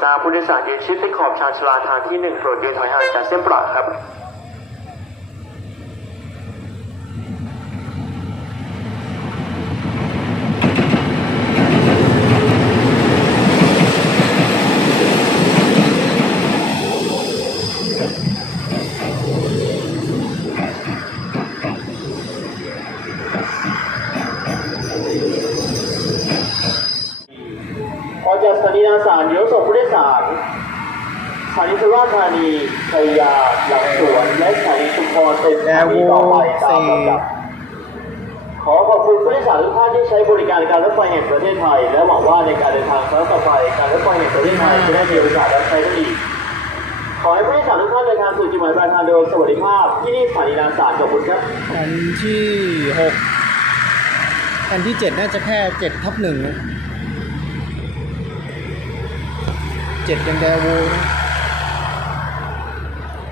ทราบผู้โดยสารยืนชิดติดขอบชานชลาทางที่หนึ่งโปรดยืนถอยห่างจากเส้นประครับ อกจากสถานีนาสารเดี๋ยวส่งผู้โดยสารสถานีสุราษฎร์ธานีชัยยาหลังสวนและสถานีชุมพรเป็นสถานีต่อไปตามลำดับขอขอบคุณผู้โดยสารทุกท่านที่ใช้บริการการรถไฟแห่งประเทศไทย และหวังว่าในการเดินทางครั้งต่อไปการรถไฟแห่งประเทศไทยจะได้มีโอกาสได้ใช้ได้อีกขอให้ผู้โดยสารทุกท่านเดินทางสู่จุดหมายปลายทางโดยสวัสดิภาพที่นี่สถานีนาสารขอบคุณครับอันที่หกอันที่เจ็ดน่าจะแค่เจ็ดทับหนึ่ง เจ็ดยังแดวูนะ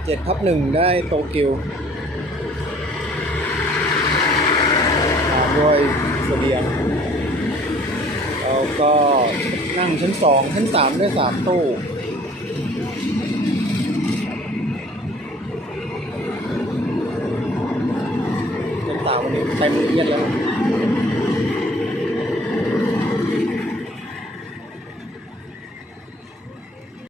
เจ็ดทับหนึ่งได้โตเกียวตามด้วยเสบียงแล้วก็นั่งชั้นสองชั้นสามได้สามตู้ชั้นสามวันนี้เต็มเอียดแล้ว